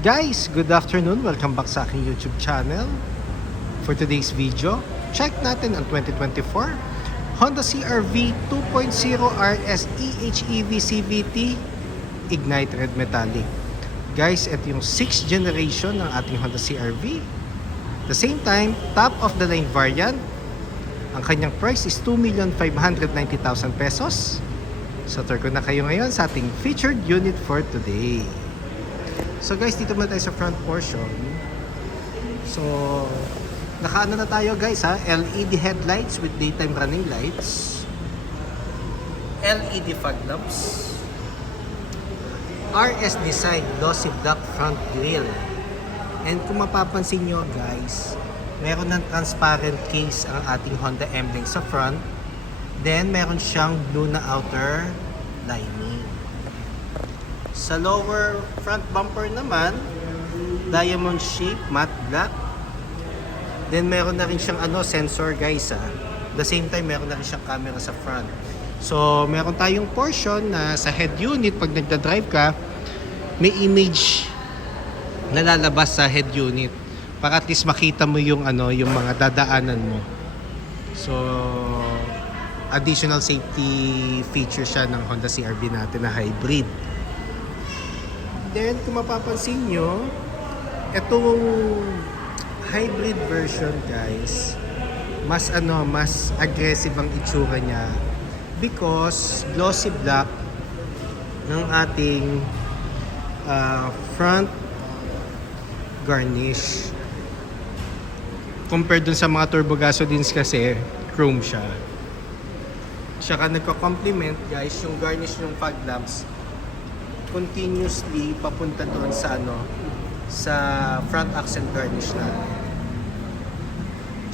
Guys, good afternoon. Welcome back sa aking YouTube channel. For today's video, check natin ang 2024 Honda CR-V 2.0 RS EHEV CVT Ignite Red Metallic. Guys, ito yung 6th generation ng ating Honda CR-V. The same time, top of the line variant. Ang kanyang price is 2,590,000 pesos. So, tour ko na kayo ngayon sa ating featured unit for today. So guys, dito muna tayo sa front portion. So, nakaano na tayo guys ha, LED headlights with daytime running lights, LED fog lamps, RS design glossy black front grille. And kung mapapansin nyo guys, meron ng transparent case ang ating Honda emblem sa front. Then meron siyang blue na outer lining. Sa lower front bumper naman, diamond shape, matte black. Then meron na rin siyang sensor guys ha. The same time meron na rin siyang camera sa front. So meron tayong portion na sa head unit pag nagda-drive ka, may image na lalabas sa head unit para at least makita mo yung yung mga dadaanan mo. So additional safety feature siya ng Honda CR-V natin na hybrid. Then, kung mapapansin nyo, itong hybrid version guys, mas aggressive ang itsura niya because glossy black ng ating front garnish. Compared dun sa mga turbo gasolines kasi, chrome siya. Tsaka nagko-complement guys, yung garnish ng fog lamps continuously papunta doon sa sa front accent garnish natin.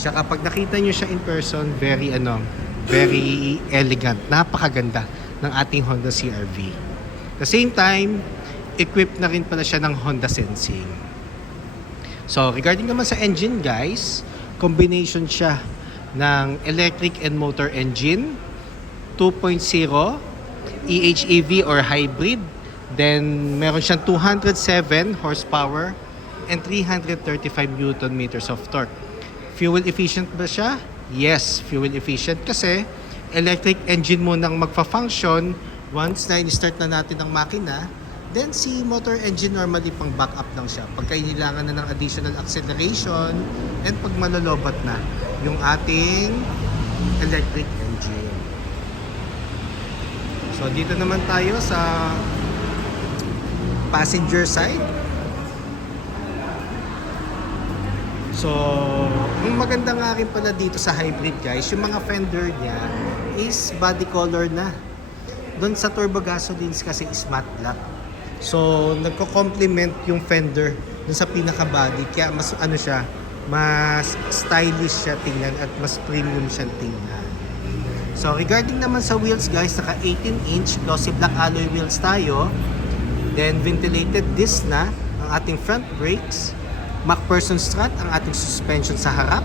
Tsaka pag nakita nyo siya in person, very elegant, napakaganda ng ating Honda CR-V. The same time, equipped na rin pala siya ng Honda Sensing. So regarding naman sa engine guys, combination siya ng electric and motor engine, 2.0 EHEV or hybrid. Then, meron siyang 207 horsepower and 335 Newton meters of torque. Fuel efficient ba siya? Yes, fuel efficient kasi electric engine mo nang magfa-function once na in-start na natin ang makina. Then, si motor engine normally pang backup lang siya. Pagka kailangan na ng additional acceleration and pag malolobat na yung ating electric engine. So, dito naman tayo sa passenger side. So, ang maganda nga rin pala dito sa hybrid guys, yung mga fender niya is body color na. Doon sa turbo gasolines kasi is matte black. So, nagko-complement yung fender doon sa pinaka-body. Kaya mas siya, mas stylish siya tingnan at mas premium siya tingnan. So, regarding naman sa wheels guys, naka 18-inch glossy black alloy wheels tayo. Then, ventilated disc na ang ating front brakes. MacPherson strut ang ating suspension sa harap.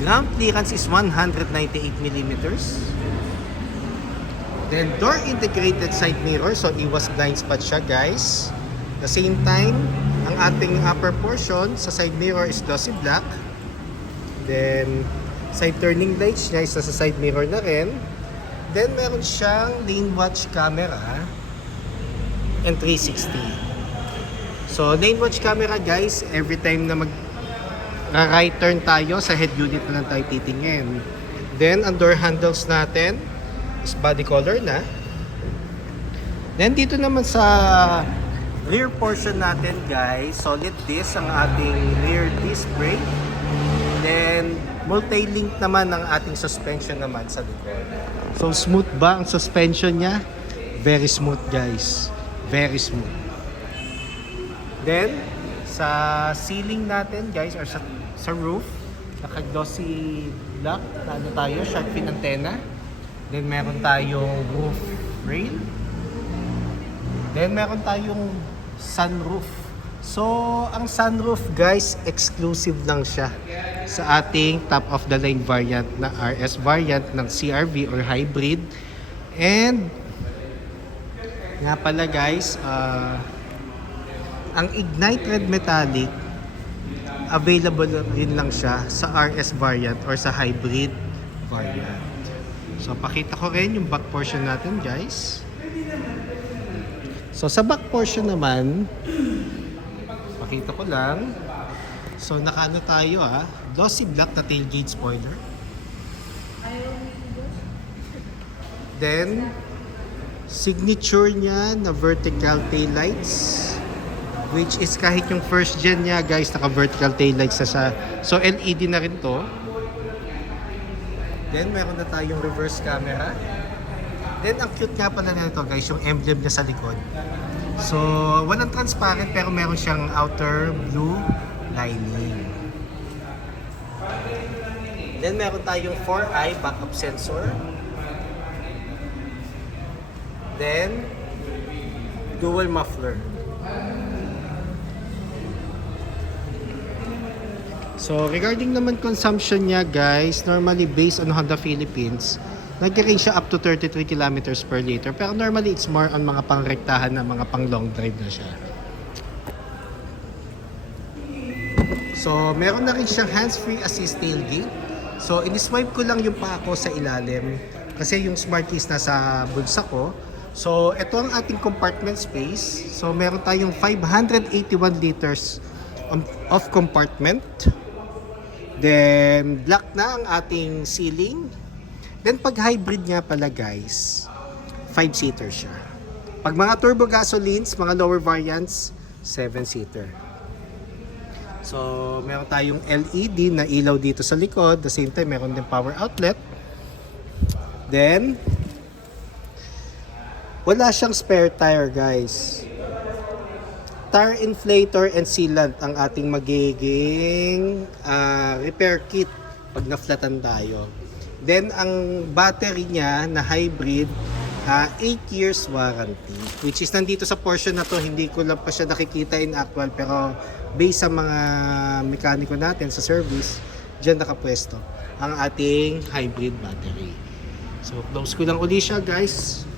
Ground clearance is 198mm. Then, door integrated side mirror. So, iwas blind spot siya guys. The same time, ang ating upper portion sa side mirror is glossy black. Then, side turning lights niya is sa side mirror na rin. Then, meron siyang lane watch camera and 360. So, lane watch camera guys, every time na right turn tayo, sa head unit na lang tayo titingin. Then, ang door handles natin is body color na. Then, dito naman sa rear portion natin guys, solid disc ang ating rear disc brake. Then, multi-link naman ang ating suspension naman sa likod. So, smooth ba ang suspension niya? Very smooth guys. Very smooth. Then, sa ceiling natin guys, or sa roof, naka-glossy black, tayo, shark fin antenna. Then, meron tayong roof rail. Then, meron tayong sunroof. So, ang sunroof guys, exclusive lang siya sa ating top of the line variant na RS variant ng CR-V or hybrid. And nga pala guys, Ang Ignite Red Metallic, available rin lang siya sa RS variant or sa hybrid variant. So pakita ko rin yung back portion natin, guys. So sa back portion naman, pakita ko lang. So nakaano tayo glossy black na tailgate spoiler. Then signature niya na vertical tail lights, which is kahit yung first gen niya, guys, naka vertical tail lights na siya. So LED na rin to. Then meron na tayong reverse camera. Then ang cute nga pala nito, guys, yung emblem niya sa likod. So walang transparent pero meron siyang outer blue lining. Then meron tayong 4-eye backup sensor. Then dual muffler. So regarding naman consumption niya, guys, normally based on Honda Philippines, nag-range siya up to 33 kilometers per liter. Pero normally it's more on mga pangrektahan na mga pang long drive na siya. So meron na rin siyang hands-free assist tailgate. So in-swipe ko lang yung paa ko sa ilalim kasi yung smart keys nasa bulsa ko. So ito ang ating compartment space. So meron tayong 581 liters of compartment. Then black na ang ating ceiling. Then pag hybrid nga pala, guys, 5-seater siya. Pag mga turbo gasolines, mga lower variants, 7-seater. So meron tayong LED na ilaw dito sa likod. At the same time meron din power outlet. Then wala siyang spare tire, guys. Tire inflator and sealant ang ating magiging repair kit pag na-flatan tayo. Then ang battery niya na hybrid, 8 years warranty, which is nandito sa portion na to. Hindi ko lang pa siya nakikita in actual, pero based sa mga mekaniko natin sa service, dyan nakapwesto ang ating hybrid battery. So close ko lang uli siya, guys.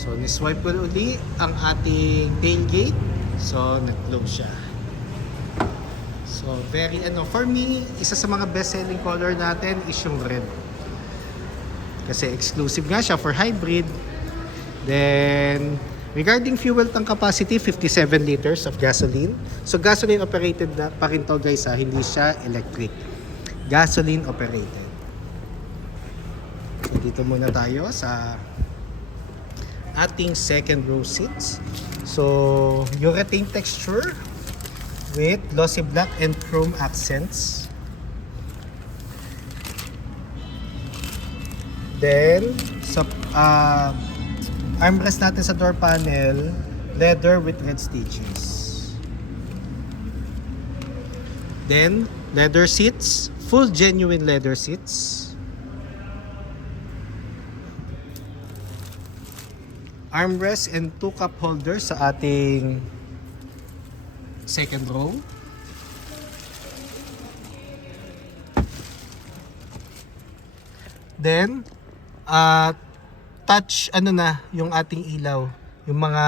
So ni-swipe ko uli ang ating tailgate. So nag-close siya. So very for me, isa sa mga best selling color natin is yung red. Kasi exclusive nga siya for hybrid. Then regarding fuel tank capacity, 57 liters of gasoline. So gasoline operated na pa rin to, guys, hindi siya electric. Gasoline operated. So dito muna tayo sa ating second row seats. So urethane texture with glossy black and chrome accents. Then sa armrest natin sa door panel, leather with red stitches. Then leather seats, full genuine leather seats. Armrest and 2 cup holders sa ating second row. Then touch yung ating ilaw, yung mga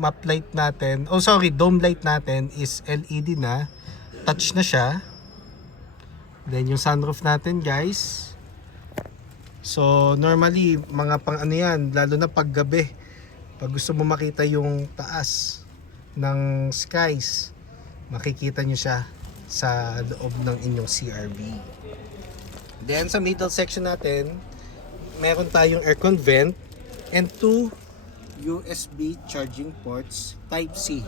map light natin, dome light natin is LED na, touch na siya. Then yung sunroof natin, guys, so normally mga pang yan, lalo na pag gabi, pag gusto mo makita yung taas ng skies, makikita nyo siya sa loob ng inyong CRV. Then sa middle section natin, meron tayong aircon vent and 2 USB charging ports Type-C.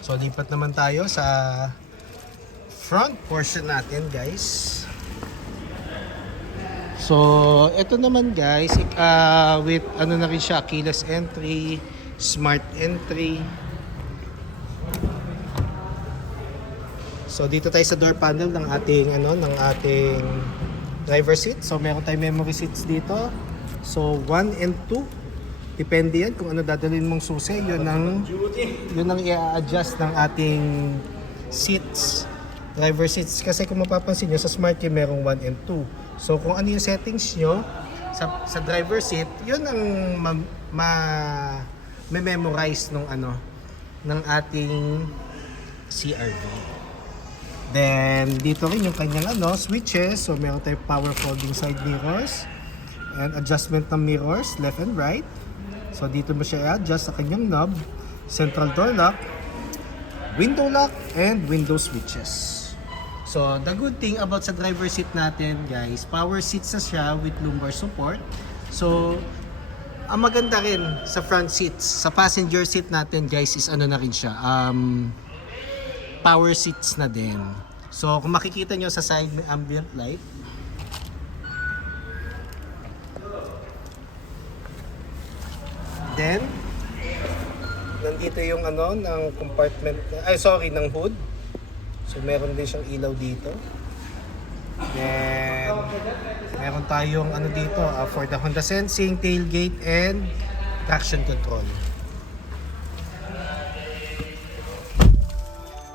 So lipat naman tayo sa front portion natin, guys. So ito naman, guys, with na rin siya, keyless entry, smart entry. So dito tayo sa door panel ng ating ating driver seat. So meron tayong memory seats dito. So 1 and 2, depende yan kung ano dadalhin mong susi. Yun ang i-adjust ng ating seats, driver seats. Kasi kung mapapansin nyo, sa Smart Key merong 1 and 2. So kung ano yung settings nyo, sa driver seat, yun ang memorize nung ng ating CR-V. Then dito rin yung kanyang switches. So meron tayong power folding side mirrors and adjustment ng mirrors left and right. So dito mo siya adjust sa kanyang knob, central door lock, window lock, and window switches. So the good thing about sa driver seat natin guys, power seats na siya with lumbar support. So ang maganda rin sa front seats, sa passenger seat natin guys is na rin siya, power seats na din. So kung makikita nyo sa side, may ambient light. Then nandito yung ng compartment, ng hood. So meron din siyang ilaw dito. Then meron tayong dito for the Honda Sensing, tailgate, and traction control.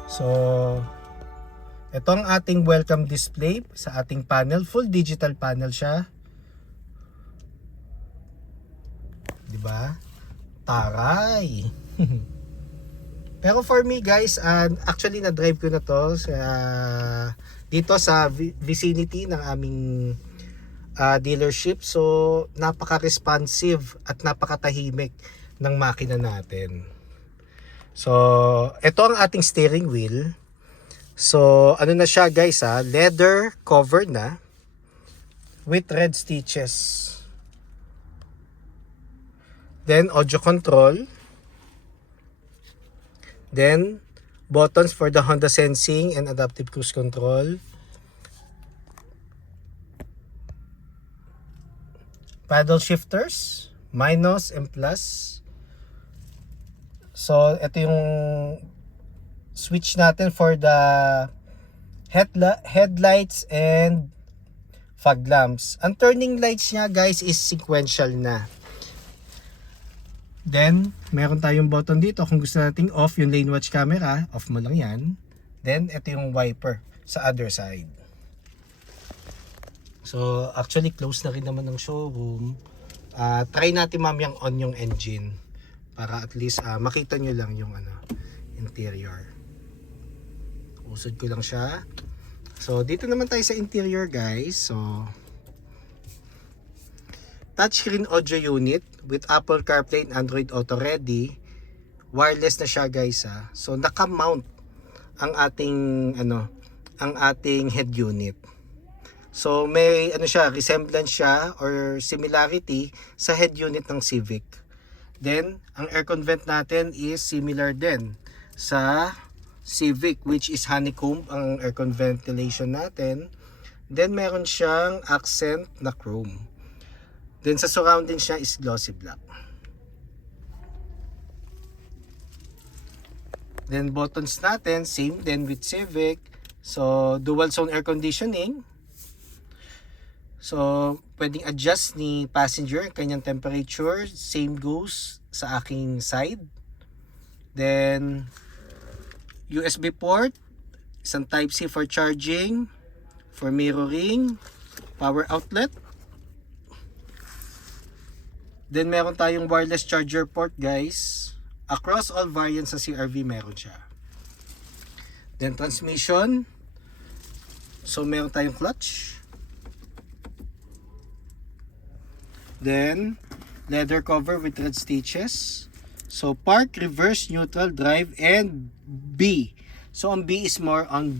So ito ang ating welcome display sa ating panel. Full digital panel siya. Diba? Taray! Pero for me guys, actually na-drive ko na to dito sa vicinity ng aming dealership. So napaka-responsive at napakatahimik ng makina natin. So ito ang ating steering wheel. So na siya guys, leather cover na with red stitches. Then audio control. Then buttons for the Honda Sensing and adaptive cruise control. Paddle shifters, minus and plus. So ito yung switch natin for the headlights and fog lamps. Ang turning lights niya guys is sequential na. Then, meron tayong button dito kung gusto nating off yung lane watch camera, off mo lang yan. Then, ito yung wiper sa other side. So, actually close na rin naman ng showroom. Try natin mamayang on yung engine para at least makita nyo lang yung interior. Usod ko lang siya. So, dito naman tayo sa interior guys. So, touchscreen audio unit with Apple CarPlay and Android Auto ready. Wireless na siya guys So naka-mount ang ating ang ating head unit. So may siya, resemblance siya or similarity sa head unit ng Civic. Then ang aircon vent natin is similar din sa Civic, which is honeycomb ang aircon ventilation natin. Then meron siyang accent na chrome. Then sa surrounding siya is glossy black. Then buttons natin, same din with Civic. So dual zone air conditioning. So pwedeng adjust ni passenger kanyang temperature. Same goes sa aking side. Then USB port, isang type C for charging, for mirroring, power outlet. Then meron tayong wireless charger port guys. Across all variants sa CR-V meron siya. Then transmission. So meron tayong clutch. Then leather cover with red stitches. So park, reverse, neutral, drive, and B. So ang B is more on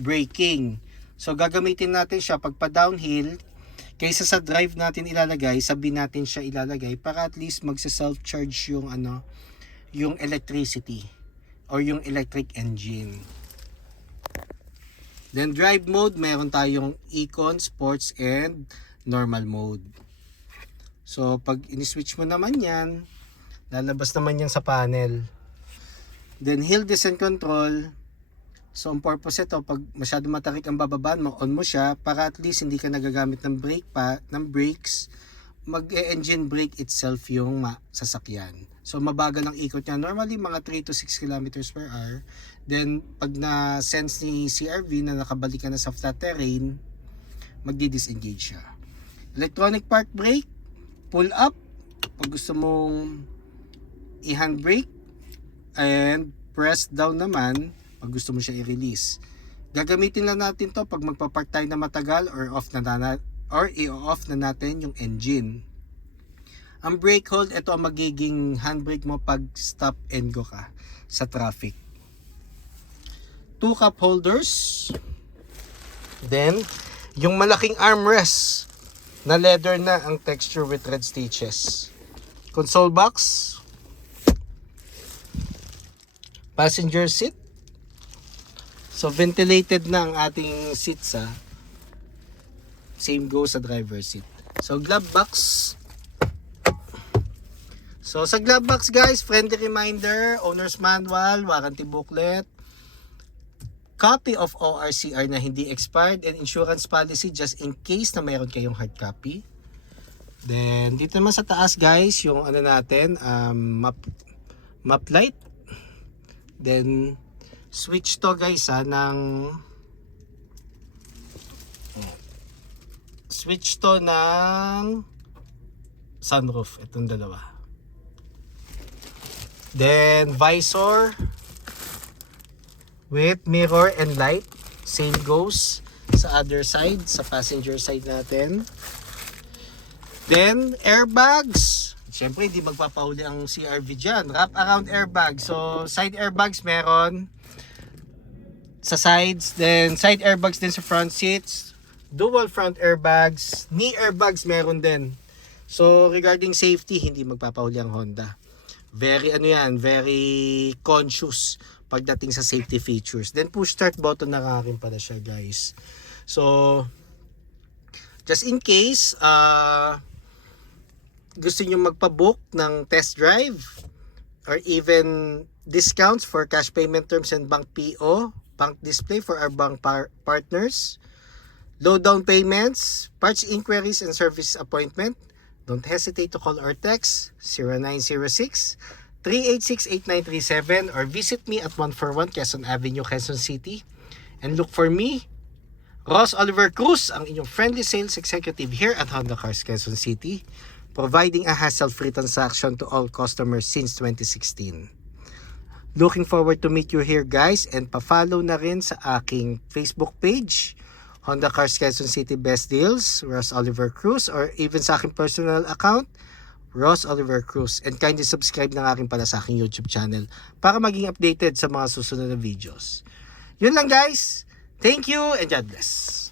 braking. So gagamitin natin siya pag pa-downhill. Kaysa sa drive natin ilalagay, sabi natin siya ilalagay para at least magsa-self-charge yung yung electricity or yung electric engine. Then drive mode, meron tayong Econ, Sports, and Normal mode. So pag ini-switch mo naman yan, lalabas naman yan sa panel. Then hill descent control. So ang purpose ito, pag masyado matarik ang bababaan mo, on mo siya para at least hindi ka nagagamit ng brakes, mag-engine brake itself yung sasakyan. So mabagal ang ikot niya. Normally mga 3 to 6 km per hour. Then pag na-sense ni CR-V na nakabalik ka na sa flat terrain, magdi-disengage siya. Electronic park brake, pull up pag gusto mong i-handbrake, and press down naman pag gusto mo siya i-release. Gagamitin lang natin to pag magpa-park tayo na matagal or i-off na natin yung engine. Ang brake hold, ito ang magiging handbrake mo pag stop and go ka sa traffic. 2 cup holders. Then, yung malaking armrest na leather na ang texture with red stitches. Console box. Passenger seat. So, ventilated na ang ating seats ha. Same goes sa driver seat. So, glove box. So, sa glove box guys, friendly reminder, owner's manual, warranty booklet, copy of ORCR na hindi expired, and insurance policy just in case na mayroon kayong hard copy. Then, dito naman sa taas guys, yung ano natin, map light. Then, switch to guys ng sunroof, itong dalawa. Then visor with mirror and light, same goes sa other side, sa passenger side natin. Then airbags, syempre hindi magpapahuli ang CRV dyan. Wrap around airbag, so side airbags meron sa sides, then side airbags din sa front seats, dual front airbags, knee airbags meron din. So regarding safety, hindi magpapahuli ang Honda. Very conscious pagdating sa safety features. Then push start button na rin pala siya guys. So just in case gusto niyo magpa-book ng test drive or even discounts for cash payment terms and bank PO, bank display for our bank partners, low down payments, parts inquiries and service appointment, don't hesitate to call or text 0906-386-8937 or visit me at 141 Quezon Avenue, Quezon City, and look for me, Ross Oliver Cruz, ang inyong friendly sales executive here at Honda Cars Quezon City, providing a hassle-free transaction to all customers since 2016. Looking forward to meet you here guys, and pa-follow na rin sa aking Facebook page, Honda Cars Quezon City Best Deals, Ross Oliver Cruz, or even sa aking personal account, Ross Oliver Cruz, and kindly subscribe na nga rin pala sa aking YouTube channel para maging updated sa mga susunod na videos. Yun lang guys, thank you and God bless.